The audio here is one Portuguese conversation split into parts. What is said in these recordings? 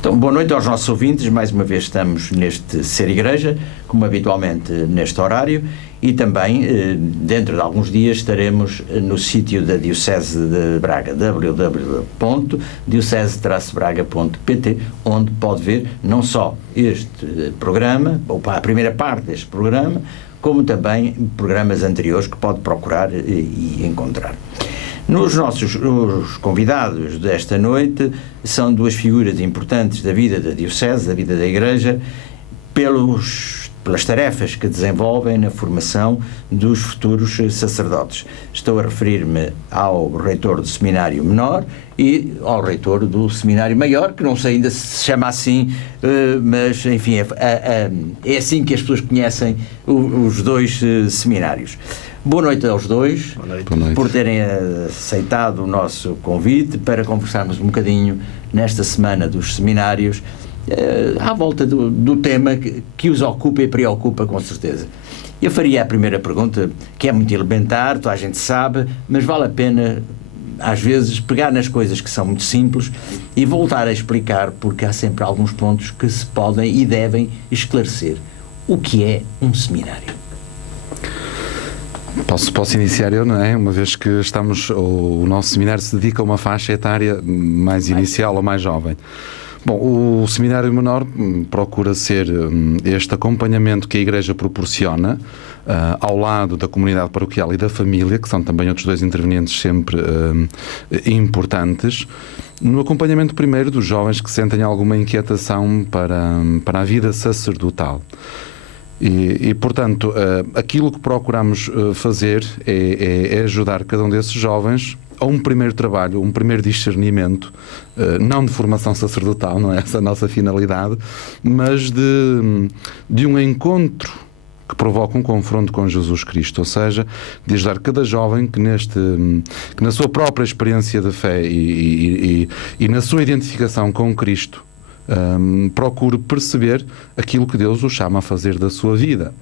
Então, boa noite aos nossos ouvintes. Mais uma vez estamos neste Ser Igreja, como habitualmente neste horário, e também, dentro de alguns dias, estaremos no sítio da Diocese de Braga, www.diocese-braga.pt, onde pode ver não só este programa, ou a primeira parte deste programa, como também programas anteriores que pode procurar e encontrar. Os convidados desta noite são duas figuras importantes da vida da Diocese, da vida da Igreja, pelas tarefas que desenvolvem na formação dos futuros sacerdotes. Estou a referir-me ao reitor do Seminário Menor e ao reitor do Seminário Maior, que não sei ainda se chama assim, mas enfim, é assim que as pessoas conhecem os dois seminários. Boa noite aos dois. Boa noite. Por terem aceitado o nosso convite para conversarmos um bocadinho nesta semana dos seminários, à volta do tema que os ocupa e preocupa com certeza. Eu faria a primeira pergunta, que é muito elementar, toda a gente sabe, mas vale a pena às vezes pegar nas coisas que são muito simples e voltar a explicar, porque há sempre alguns pontos que se podem e devem esclarecer. O que é um seminário? Posso iniciar eu, não é? Uma vez que o nosso seminário se dedica a uma faixa etária mais inicial ou mais jovem. Bom, o Seminário Menor procura ser este acompanhamento que a Igreja proporciona ao lado da comunidade paroquial e da família, que são também outros dois intervenientes sempre importantes, no acompanhamento primeiro dos jovens que sentem alguma inquietação para a vida sacerdotal. E portanto, aquilo que procuramos fazer é ajudar cada um desses jovens a um primeiro trabalho, um primeiro discernimento, não de formação sacerdotal, não é essa a nossa finalidade, mas de um encontro que provoca um confronto com Jesus Cristo, ou seja, de ajudar cada jovem que na sua própria experiência de fé e na sua identificação com Cristo, procure perceber aquilo que Deus o chama a fazer da sua vida.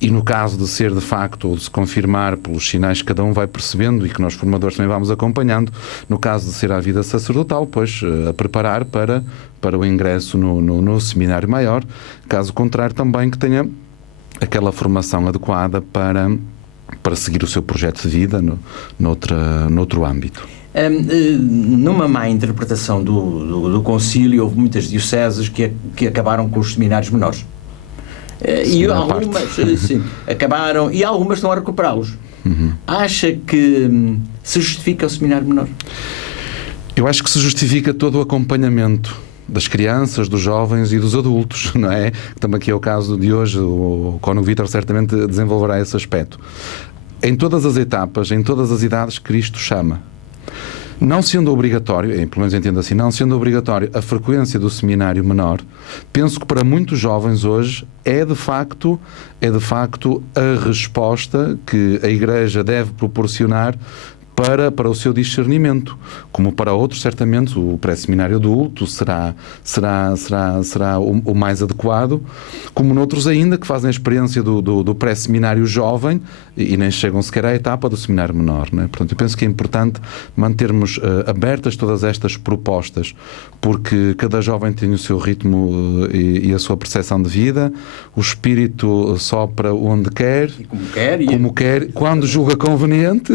E no caso de ser de facto, ou de se confirmar pelos sinais que cada um vai percebendo e que nós formadores também vamos acompanhando, no caso de ser a vida sacerdotal, pois a preparar para o ingresso no Seminário Maior, caso contrário também que tenha aquela formação adequada para seguir o seu projeto de vida noutro âmbito. Numa má interpretação do concílio, houve muitas dioceses que acabaram com os seminários menores. E algumas acabaram, e algumas estão a recuperá-los. Acha que se justifica o seminário menor? Eu acho que se justifica todo o acompanhamento das crianças, dos jovens e dos adultos, não é? Também aqui é o caso de hoje, o Cônego Vítor certamente desenvolverá esse aspecto. Em todas as etapas, em todas as idades, Cristo chama. Não sendo obrigatório, pelo menos entendo assim, não sendo obrigatório a frequência do seminário menor, penso que para muitos jovens hoje é de facto a resposta que a Igreja deve proporcionar para o seu discernimento, como para outros certamente o pré-seminário adulto será o mais adequado, como noutros ainda que fazem a experiência do pré-seminário jovem e nem chegam sequer à etapa do seminário menor, não é? Portanto, eu penso que é importante mantermos abertas todas estas propostas, porque cada jovem tem o seu ritmo e a sua percepção de vida, o Espírito sopra onde quer, como quer, quando julga conveniente,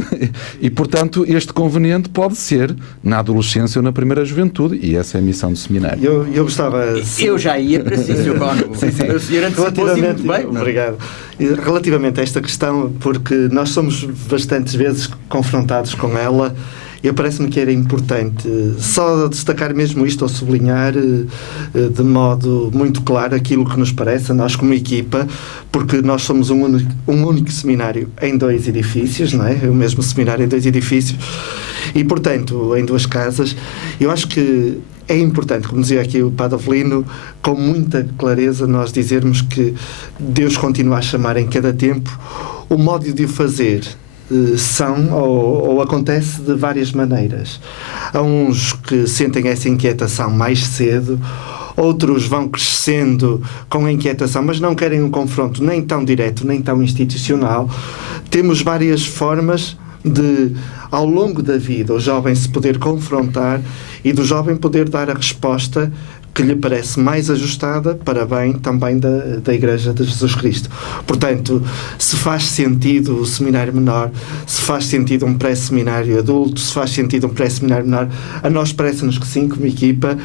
e portanto este conveniente pode ser na adolescência ou na primeira juventude, e essa é a missão do seminário. Eu gostava... Eu já ia para si, Sr. Cônego. O senhor antecipou-se muito bem. Obrigado. Relativamente a esta questão, porque nós somos bastantes vezes confrontados com ela, parece-me que era importante só destacar mesmo isto, ou sublinhar de modo muito claro aquilo que nos parece, nós como equipa, porque nós somos um único seminário em 2 edifícios, não é? O mesmo seminário em 2 edifícios, e portanto em 2 casas. Eu acho que é importante, como dizia aqui o Padre Avelino, com muita clareza nós dizermos que Deus continua a chamar em cada tempo. O modo de o fazer são ou acontece de várias maneiras. Há uns que sentem essa inquietação mais cedo, outros vão crescendo com a inquietação, mas não querem um confronto nem tão direto, nem tão institucional. Temos várias formas de, ao longo da vida, o jovem se poder confrontar e do jovem poder dar a resposta que lhe parece mais ajustada para bem também da Igreja de Jesus Cristo. Portanto, se faz sentido o seminário menor, se faz sentido um pré-seminário adulto, se faz sentido um pré-seminário menor, a nós parece-nos que sim, como equipa,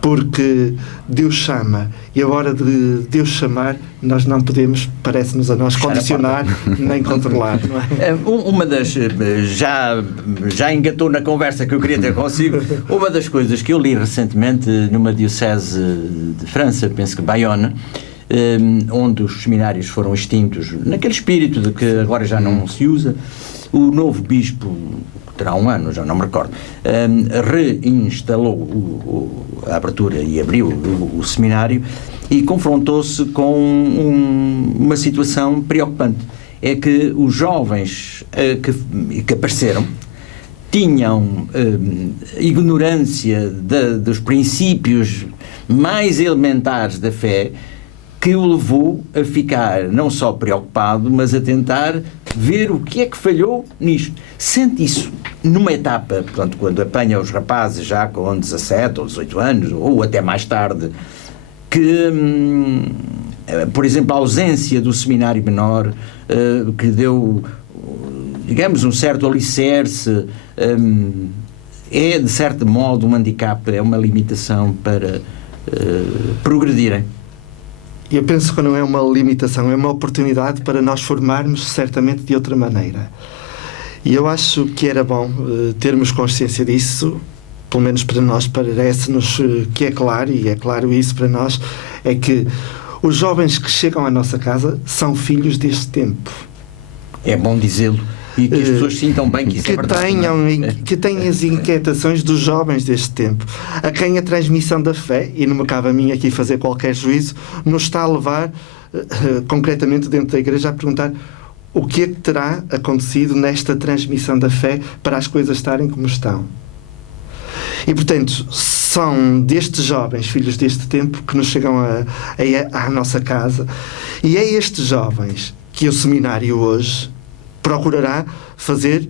porque Deus chama, e a hora de Deus chamar, nós não podemos, parece-nos a nós, condicionar nem controlar, não é? Uma das, já engatou na conversa que eu queria ter consigo, uma das coisas que eu li recentemente numa diocese de França, penso que Bayonne, onde os seminários foram extintos, naquele espírito de que agora já não se usa, o novo bispo, terá um ano, já não me recordo, reinstalou a abertura e abriu o seminário e confrontou-se com uma situação preocupante. É que os jovens que apareceram tinham ignorância dos princípios mais elementares da fé, que o levou a ficar não só preocupado, mas a tentar ver o que é que falhou nisto. Sente isso numa etapa, portanto, quando apanha os rapazes já com 17 ou 18 anos, ou até mais tarde, que, por exemplo, a ausência do seminário menor, que deu, digamos, um certo alicerce, é, de certo modo, um handicap, é uma limitação para progredirem. Eu penso que não é uma limitação, é uma oportunidade para nós formarmos certamente de outra maneira. E eu acho que era bom termos consciência disso, pelo menos para nós parece-nos que é claro, e é claro isso para nós, é que os jovens que chegam à nossa casa são filhos deste tempo. É bom dizê-lo. E que as pessoas sintam bem que isso é verdade. Que tenham as inquietações dos jovens deste tempo, a quem a transmissão da fé, e não me cabe a mim aqui fazer qualquer juízo, nos está a levar, concretamente dentro da Igreja, a perguntar o que é que terá acontecido nesta transmissão da fé para as coisas estarem como estão. E, portanto, são destes jovens, filhos deste tempo, que nos chegam à nossa casa, e é estes jovens que o seminário hoje procurará fazer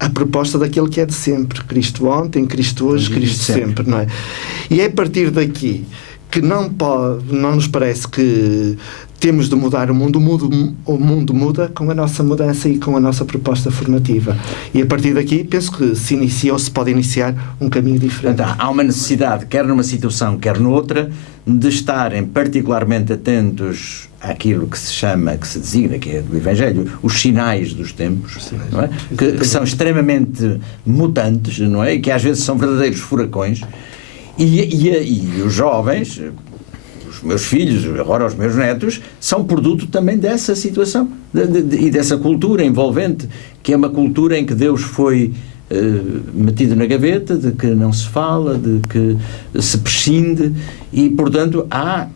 a proposta daquele que é de sempre. Cristo ontem, Cristo hoje, Cristo sempre, não é? E é a partir daqui que não nos parece que temos de mudar o mundo. O mundo muda com a nossa mudança e com a nossa proposta formativa. E a partir daqui penso que se inicia ou se pode iniciar um caminho diferente. Então, há uma necessidade, quer numa situação, quer noutra, de estarem particularmente atentos àquilo que se chama, que se designa, que é do Evangelho, os sinais dos tempos, não é? Que são extremamente mutantes, não é? E que às vezes são verdadeiros furacões. E os jovens, os meus filhos, agora os meus netos, são produto também dessa situação e dessa cultura envolvente, que é uma cultura em que Deus foi metido na gaveta, de que não se fala, de que se prescinde, e portanto há,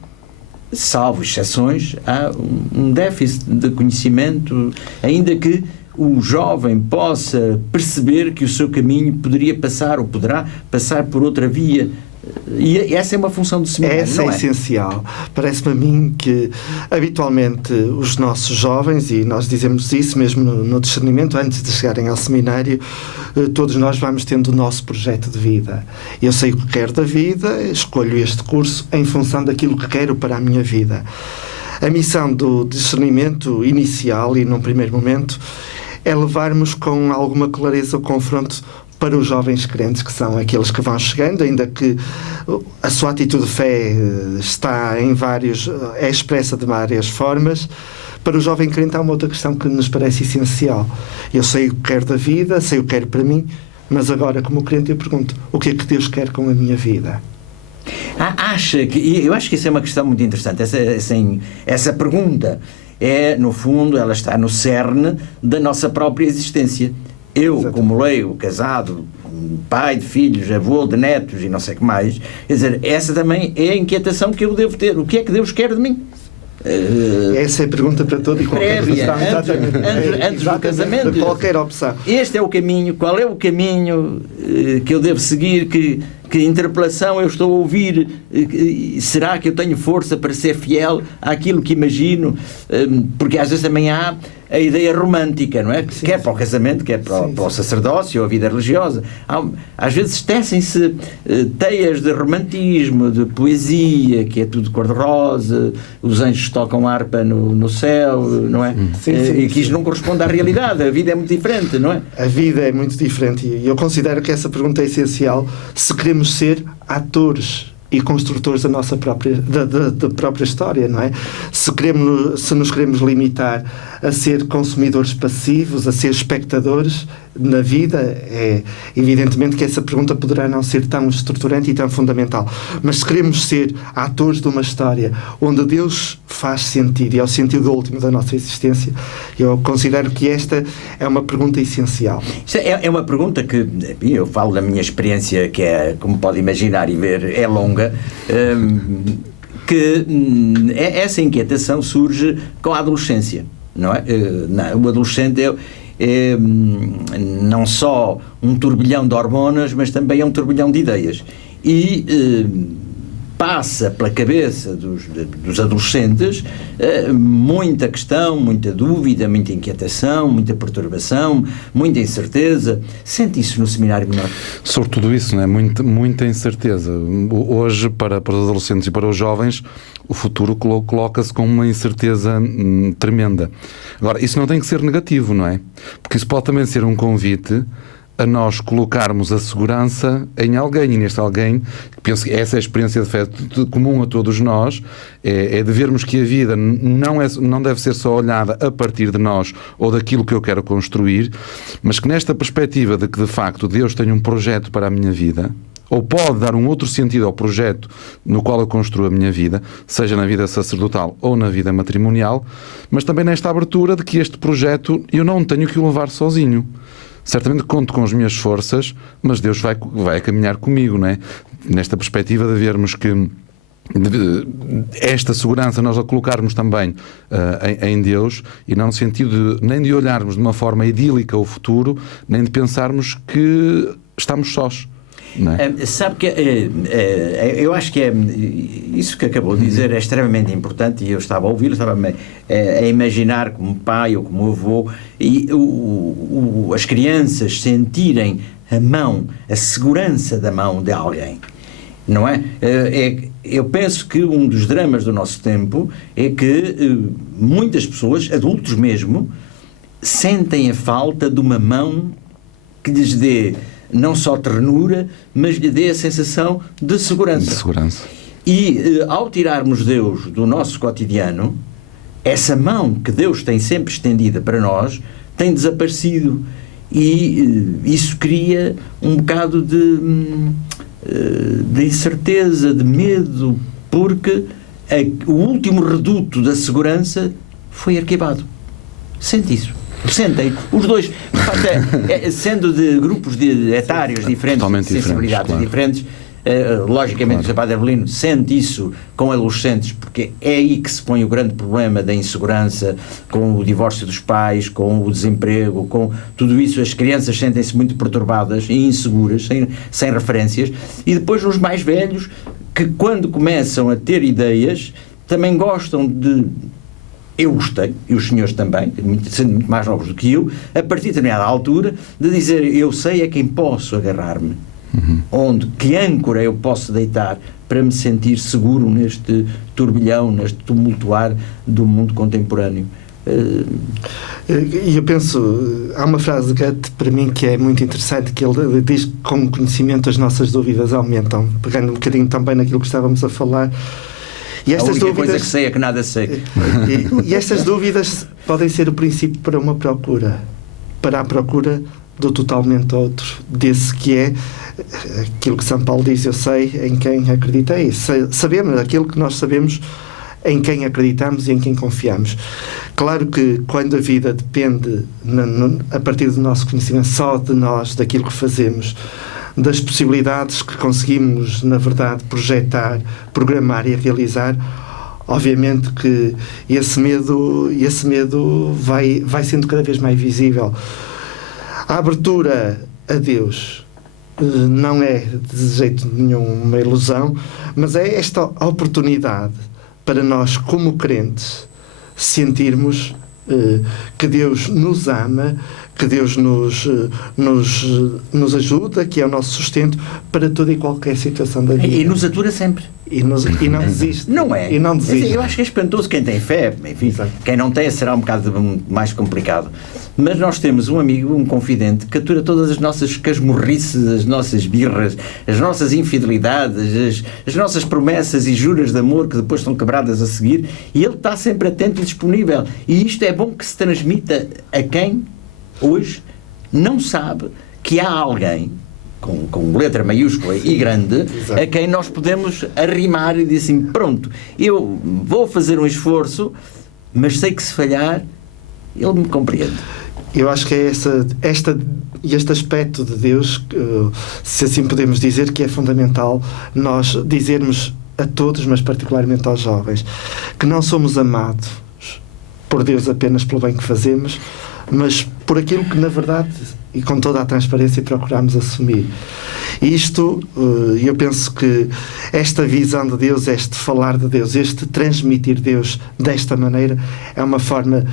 salvo exceções, há um déficit de conhecimento, ainda que o jovem possa perceber que o seu caminho poderia passar, ou poderá passar por outra via. E essa é uma função do seminário. Essa é essencial. Parece-me a mim que habitualmente os nossos jovens, e nós dizemos isso mesmo no discernimento, antes de chegarem ao seminário, todos nós vamos tendo o nosso projeto de vida. Eu sei o que quero da vida, escolho este curso em função daquilo que quero para a minha vida. A missão do discernimento inicial, e num primeiro momento, é levarmos com alguma clareza o confronto para os jovens crentes, que são aqueles que vão chegando, ainda que a sua atitude de fé está é expressa de várias formas. Para o jovem crente há uma outra questão que nos parece essencial. Eu sei o que quero da vida, sei o que quero para mim, mas agora, como crente, eu pergunto, o que é que Deus quer com a minha vida? Eu acho que isso é uma questão muito interessante. Essa pergunta é, no fundo, ela está no cerne da nossa própria existência. Eu, exatamente, como leigo, casado, pai de filhos, avô de netos e não sei o que mais, quer dizer, essa também é a inquietação que eu devo ter. O que é que Deus quer de mim? Essa é a pergunta para todo e qualquer cristão. Antes do casamento. De qualquer opção. Este é o caminho. Qual é o caminho que eu devo seguir? Que interpelação eu estou a ouvir? Será que eu tenho força para ser fiel àquilo que imagino? Porque às vezes também há a ideia romântica, não é? Sim, Quer para o casamento, quer para o sacerdócio ou a vida religiosa. Às vezes tecem-se teias de romantismo, de poesia, que é tudo cor-de-rosa, os anjos tocam harpa no céu, não é? E que isto não corresponde à realidade, a vida é muito diferente, não é? A vida é muito diferente e eu considero que essa pergunta é essencial se queremos ser atores e construtores da nossa própria, da própria história, não é? Se nos queremos limitar a ser consumidores passivos, a ser espectadores na vida, é evidentemente que essa pergunta poderá não ser tão estruturante e tão fundamental. Mas se queremos ser atores de uma história onde Deus faz sentido e é o sentido último da nossa existência, eu considero que esta é uma pergunta essencial. É uma pergunta que, eu falo da minha experiência, que é, como pode imaginar e ver, é longa, que essa inquietação surge com a adolescência, não é? O adolescente é não só um turbilhão de hormonas, mas também é um turbilhão de ideias. E passa pela cabeça dos adolescentes muita questão, muita dúvida, muita inquietação, muita perturbação, muita incerteza. Sente isso no seminário menor? Sobre tudo isso, não é? Muita incerteza. Hoje, para os adolescentes e para os jovens, o futuro coloca-se com uma incerteza tremenda. Agora, isso não tem que ser negativo, não é? Porque isso pode também ser um convite a nós colocarmos a segurança em alguém, e neste alguém, penso que essa é a experiência de fé comum a todos nós, é de vermos que a vida não deve ser só olhada a partir de nós ou daquilo que eu quero construir, mas que nesta perspectiva de que de facto Deus tem um projeto para a minha vida, ou pode dar um outro sentido ao projeto no qual eu construo a minha vida, seja na vida sacerdotal ou na vida matrimonial, mas também nesta abertura de que este projeto eu não tenho que o levar sozinho. Certamente conto com as minhas forças, mas Deus vai caminhar comigo, não é? Nesta perspectiva de vermos que esta segurança nós a colocarmos também em Deus, e não no sentido nem de olharmos de uma forma idílica o futuro, nem de pensarmos que estamos sós. Sabe que eu acho que isso que acabou de dizer é extremamente importante, e eu estava a ouvir, estava a imaginar como pai ou como avô, e as crianças sentirem a segurança da mão de alguém, não é? Eu penso que um dos dramas do nosso tempo é que muitas pessoas, adultos mesmo, sentem a falta de uma mão que lhes dê não só ternura, mas lhe dê a sensação de segurança. E ao tirarmos Deus do nosso cotidiano, essa mão que Deus tem sempre estendida para nós tem desaparecido, e isso cria um bocado de incerteza, de medo, porque o último reduto da segurança foi arquivado. Sente isso? Sentem, os dois, sendo de grupos etários diferentes, totalmente de sensibilidades diferentes, logicamente o Sr. Padre Avelino sente isso com adolescentes, porque é aí que se põe o grande problema da insegurança, com o divórcio dos pais, com o desemprego, com tudo isso. As crianças sentem-se muito perturbadas e inseguras, sem referências, e depois os mais velhos, que quando começam a ter ideias, também gostam de... Eu gostei, e os senhores também, sendo muito mais novos do que eu, a partir de determinada altura, de dizer, eu sei a quem posso agarrar-me, que âncora eu posso deitar para me sentir seguro neste turbilhão, neste tumultuar do mundo contemporâneo. E eu penso, há uma frase de Goethe para mim que é muito interessante, que ele diz que com o conhecimento as nossas dúvidas aumentam, pegando um bocadinho também naquilo que estávamos a falar. E a única coisa que sei é que nada sei. E estas dúvidas podem ser o princípio para uma procura, para a procura do totalmente outro, desse que é aquilo que São Paulo diz, eu sei em quem acreditei. Sabemos aquilo que nós sabemos, em quem acreditamos e em quem confiamos. Claro que quando a vida depende, a partir do nosso conhecimento, só de nós, daquilo que fazemos, das possibilidades que conseguimos, na verdade, projetar, programar e realizar, obviamente que esse medo vai sendo cada vez mais visível. A abertura a Deus não é de jeito nenhum uma ilusão, mas é esta oportunidade para nós, como crentes, sentirmos que Deus nos ama, que Deus nos ajuda, que é o nosso sustento para toda e qualquer situação da vida. E nos atura sempre. E não desiste. Não é? E não desiste. Eu acho que é espantoso quem tem fé. Enfim, quem não tem será um bocado mais complicado. Mas nós temos um amigo, um confidente, que atura todas as nossas casmurrices, as nossas birras, as nossas infidelidades, as nossas promessas e juras de amor que depois são quebradas a seguir, e ele está sempre atento e disponível. E isto é bom que se transmita a quem hoje não sabe que há alguém com letra maiúscula e grande, exato, a quem nós podemos arrimar e dizer assim, pronto, eu vou fazer um esforço, mas sei que se falhar, ele me compreende. Eu acho que é este aspecto de Deus, se assim podemos dizer, que é fundamental nós dizermos a todos, mas particularmente aos jovens, que não somos amados por Deus apenas pelo bem que fazemos, mas por aquilo que na verdade e com toda a transparência procuramos assumir. E isto, eu penso que esta visão de Deus, este falar de Deus, este transmitir Deus desta maneira, é uma forma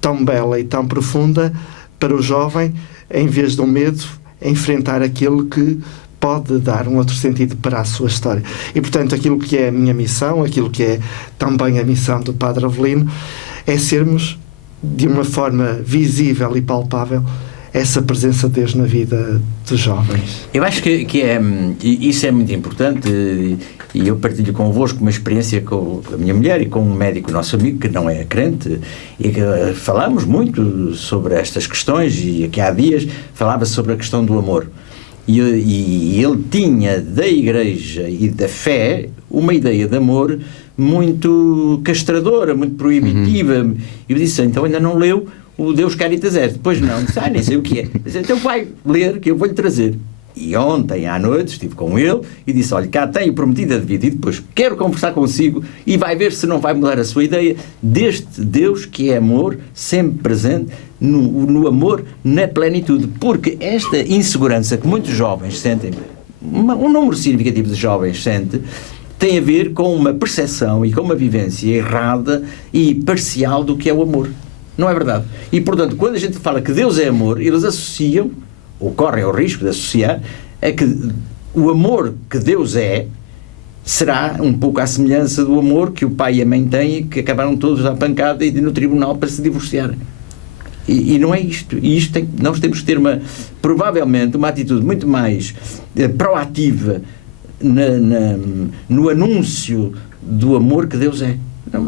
tão bela e tão profunda para o jovem, em vez de um medo, enfrentar aquilo que pode dar um outro sentido para a sua história. E, portanto, aquilo que é a minha missão, aquilo que é também a missão do Padre Avelino, é sermos, de uma forma visível e palpável, essa presença de Deus na vida dos jovens. Eu acho que isso é muito importante, e eu partilho convosco uma experiência com a minha mulher e com um médico nosso amigo que não é crente, e que falamos muito sobre estas questões, e aqui há dias falava sobre a questão do amor. E ele tinha da Igreja e da fé uma ideia de amor muito castradora, muito proibitiva. E eu disse, então ainda não leu o Deus Caritas Est? Depois não, disse, nem sei o que é. Disse, então vai ler que eu vou-lhe trazer. E ontem à noite estive com ele e disse, olha, cá tenho prometido a vida, e depois quero conversar consigo e vai ver se não vai mudar a sua ideia deste Deus que é amor, sempre presente, no amor, na plenitude. Porque esta insegurança que muitos jovens sentem, um número significativo de jovens sente, tem a ver com uma percepção e com uma vivência errada e parcial do que é o amor. Não é verdade? E, portanto, quando a gente fala que Deus é amor, eles associam, ou correm o risco de associar, a que o amor que Deus será um pouco à semelhança do amor que o pai e a mãe têm, que acabaram todos à pancada e no tribunal para se divorciarem. E não é isto. E nós temos que ter provavelmente uma atitude muito mais proativa no anúncio do amor que Deus é.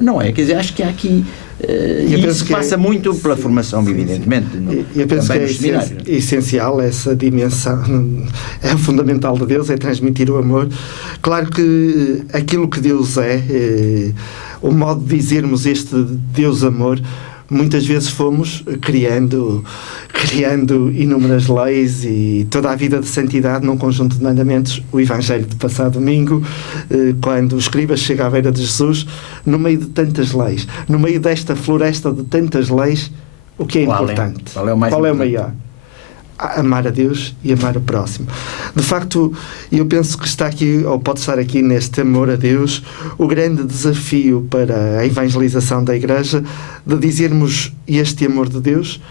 Não é? Quer dizer, acho que há aqui... e isso passa muito pela formação, evidentemente. Eu penso que é essencial essa dimensão, é fundamental de Deus, é transmitir o amor. Claro que aquilo que Deus o modo de dizermos este Deus amor, muitas vezes fomos criando inúmeras leis e toda a vida de santidade num conjunto de mandamentos. O Evangelho de passado domingo, quando o escriba chega à beira de Jesus, no meio de tantas leis, no meio desta floresta de tantas leis, o que é importante? Qual é o maior? Amar a Deus e amar o próximo. De facto, eu penso que está aqui, ou pode estar aqui neste amor a Deus, o grande desafio para a evangelização da Igreja, de dizermos este amor de Deus,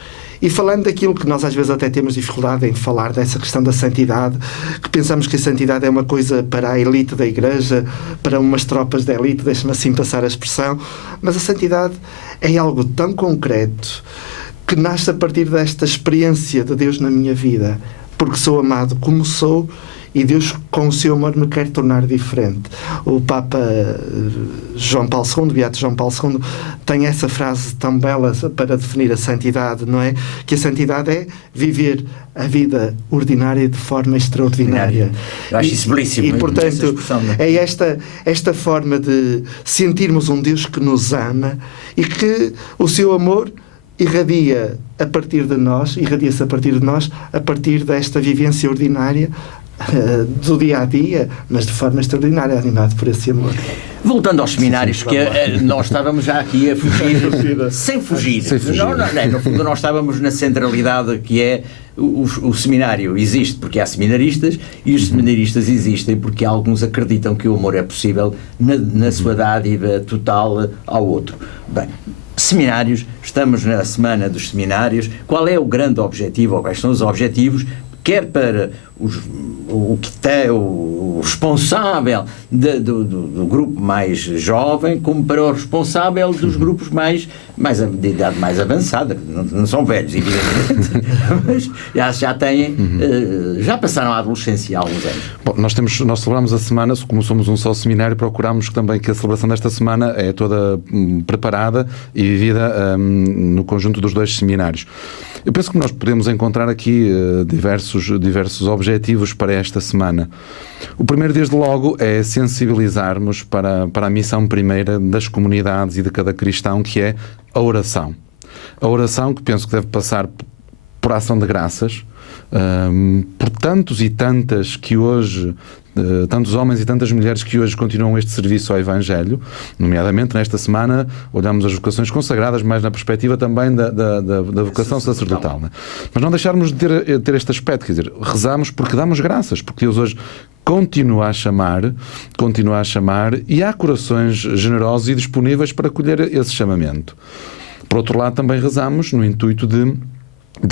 e falando daquilo que nós às vezes até temos dificuldade em falar, dessa questão da santidade, que pensamos que a santidade é uma coisa para a elite da Igreja, para umas tropas da elite, deixa-me assim passar a expressão, mas a santidade é algo tão concreto, que nasce a partir desta experiência de Deus na minha vida, porque sou amado como sou e Deus com o seu amor me quer tornar diferente. O Papa João Paulo II, Beato João Paulo II, tem essa frase tão bela para definir a santidade, não é? Que a santidade é viver a vida ordinária de forma extraordinária. Eu acho isso belíssimo. E portanto, é esta forma de sentirmos um Deus que nos ama e que o seu amor irradia-se a partir de nós, a partir desta vivência ordinária, do dia a dia, mas de forma extraordinária, animado por esse amor. Voltando aos seminários, que nós estávamos já aqui a fugir, sem fugir. Não, no fundo, nós estávamos na centralidade que é o seminário existe porque há seminaristas, e os seminaristas existem porque alguns acreditam que o amor é possível na sua dádiva total ao outro. Bem, seminários, estamos na semana dos seminários. Qual é o grande objetivo, ou quais são os objetivos, quer para o responsável do grupo mais jovem, como para o responsável dos grupos de idade mais avançada, não são velhos, evidentemente, mas já têm, já passaram a adolescência há alguns anos. Bom, nós celebramos a semana, como somos um só seminário, procuramos também que a celebração desta semana é toda preparada e vivida no conjunto dos 2 seminários. Eu penso que nós podemos encontrar aqui diversos objetivos para esta semana. O primeiro, desde logo, é sensibilizarmos para a missão primeira das comunidades e de cada cristão, que é a oração. A oração, que penso que deve passar por ação de graças, por tantos e tantas que hoje, tantos homens e tantas mulheres que hoje continuam este serviço ao Evangelho, nomeadamente nesta semana olhamos as vocações consagradas, mais na perspectiva também da vocação sacerdotal, né? Mas não deixarmos de ter este aspecto, quer dizer, rezamos porque damos graças, porque Deus hoje continua a chamar, e há corações generosos e disponíveis para acolher esse chamamento. Por outro lado, também rezamos no intuito de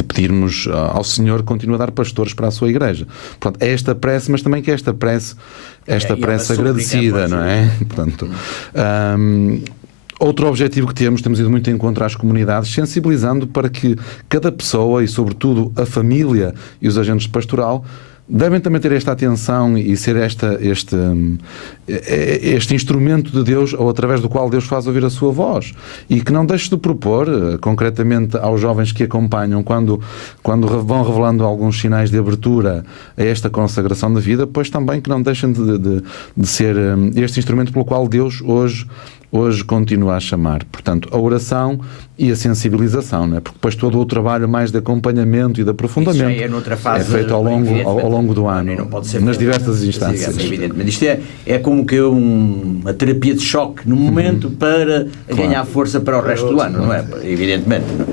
pedirmos ao Senhor que continue a dar pastores para a sua igreja. Portanto, é esta prece, mas também que esta prece agradecida, não é? Portanto, outro objetivo que temos ido muito em encontro às comunidades, sensibilizando para que cada pessoa e, sobretudo, a família e os agentes de pastoral devem também ter esta atenção e ser este instrumento de Deus, ou através do qual Deus faz ouvir a sua voz, e que não deixe de propor, concretamente aos jovens que acompanham, quando vão revelando alguns sinais de abertura a esta consagração da vida, pois também que não deixem de ser este instrumento pelo qual Deus hoje continua a chamar. Portanto, a oração e a sensibilização, não é? Porque depois todo o trabalho mais de acompanhamento e de aprofundamento é feito ao longo do ano, não pode ser nas diversas instâncias. Evidentemente. Isto é como que uma terapia de choque no momento para ganhar força para o resto do ano, não é? Evidentemente. Não.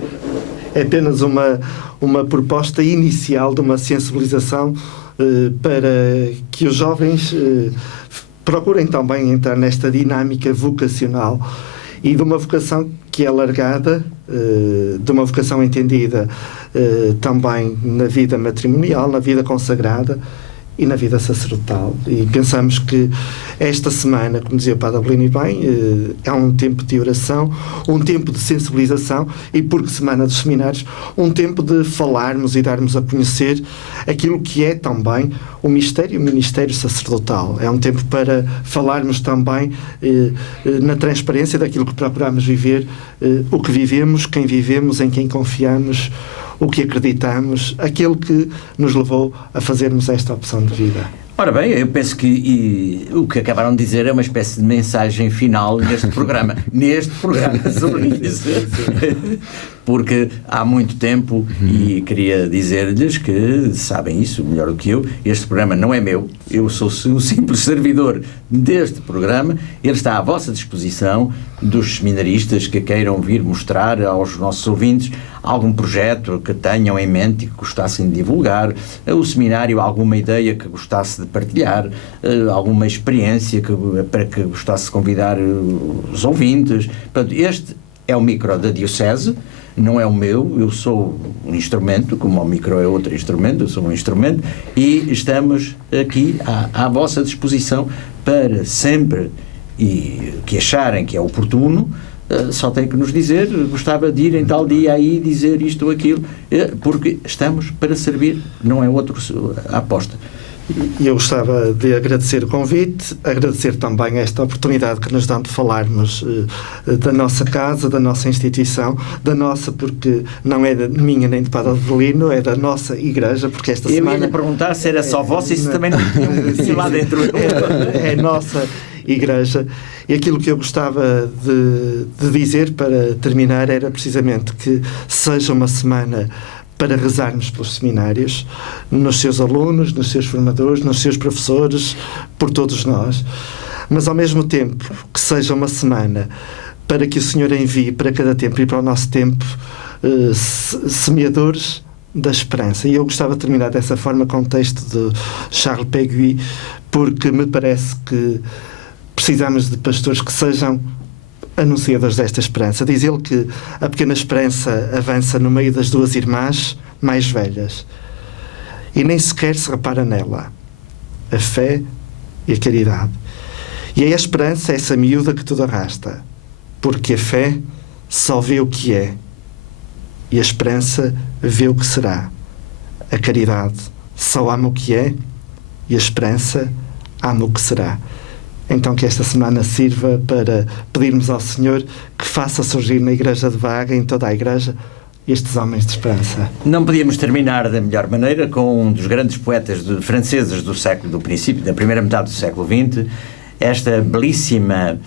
É apenas uma proposta inicial de uma sensibilização para que os jovens procurem também entrar nesta dinâmica vocacional e de uma vocação que é alargada, de uma vocação entendida também na vida matrimonial, na vida consagrada e na vida sacerdotal. E pensamos que esta semana, como dizia o Padre Abelino bem, é um tempo de oração, um tempo de sensibilização e, porque Semana dos Seminários, um tempo de falarmos e darmos a conhecer aquilo que é também o ministério sacerdotal. É um tempo para falarmos também na transparência daquilo que procuramos viver, o que vivemos, quem vivemos, em quem confiamos, o que acreditamos, aquilo que nos levou a fazermos esta opção de vida. Ora bem, eu penso que o que acabaram de dizer é uma espécie de mensagem final neste programa. Sobre isso. Porque há muito tempo, e queria dizer-lhes que sabem isso melhor do que eu, este programa não é meu, eu sou um simples servidor deste programa, ele está à vossa disposição, dos seminaristas que queiram vir mostrar aos nossos ouvintes algum projeto que tenham em mente e que gostassem de divulgar, o seminário, alguma ideia que gostasse de partilhar, alguma experiência para que gostasse de convidar os ouvintes. Portanto, este é o micro da Diocese, não é o meu, eu sou um instrumento, como o micro é outro instrumento, eu sou um instrumento, e estamos aqui à vossa disposição para sempre, e que acharem que é oportuno, só tem que nos dizer, gostava de ir em tal dia aí dizer isto ou aquilo, porque estamos para servir, não é outra a aposta. E eu gostava de agradecer o convite, agradecer também esta oportunidade que nos dão de falarmos da nossa casa, da nossa instituição, da nossa, porque não é minha nem de Padre Abelino, é da nossa igreja, porque esta semana... Eu ia lhe perguntar se era só vossa e se também não tinha lá dentro. É nossa igreja. E aquilo que eu gostava de dizer para terminar era precisamente que seja uma semana para rezarmos pelos seminários, nos seus alunos, nos seus formadores, nos seus professores, por todos nós, mas ao mesmo tempo que seja uma semana para que o Senhor envie para cada tempo e para o nosso tempo semeadores da esperança. E eu gostava de terminar dessa forma com o texto de Charles Péguy, porque me parece que precisamos de pastores que sejam anunciadores desta esperança. Diz ele que a pequena esperança avança no meio das duas irmãs mais velhas e nem sequer se repara nela, a fé e a caridade. E é a esperança essa miúda que tudo arrasta, porque a fé só vê o que é e a esperança vê o que será. A caridade só ama o que é e a esperança ama o que será. Então que esta semana sirva para pedirmos ao Senhor que faça surgir na Igreja de Vaga, em toda a Igreja, estes homens de esperança. Não podíamos terminar da melhor maneira com um dos grandes poetas franceses do princípio, da primeira metade do século XX, esta belíssima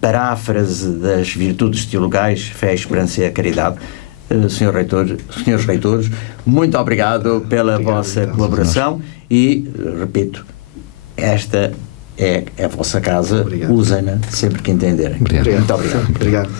paráfrase das virtudes teologais, fé, a esperança e a caridade. Senhores reitores, muito obrigado pela vossa colaboração e, repito, esta é a vossa casa, usem-na sempre que entenderem. Obrigado. Muito obrigado. Obrigado.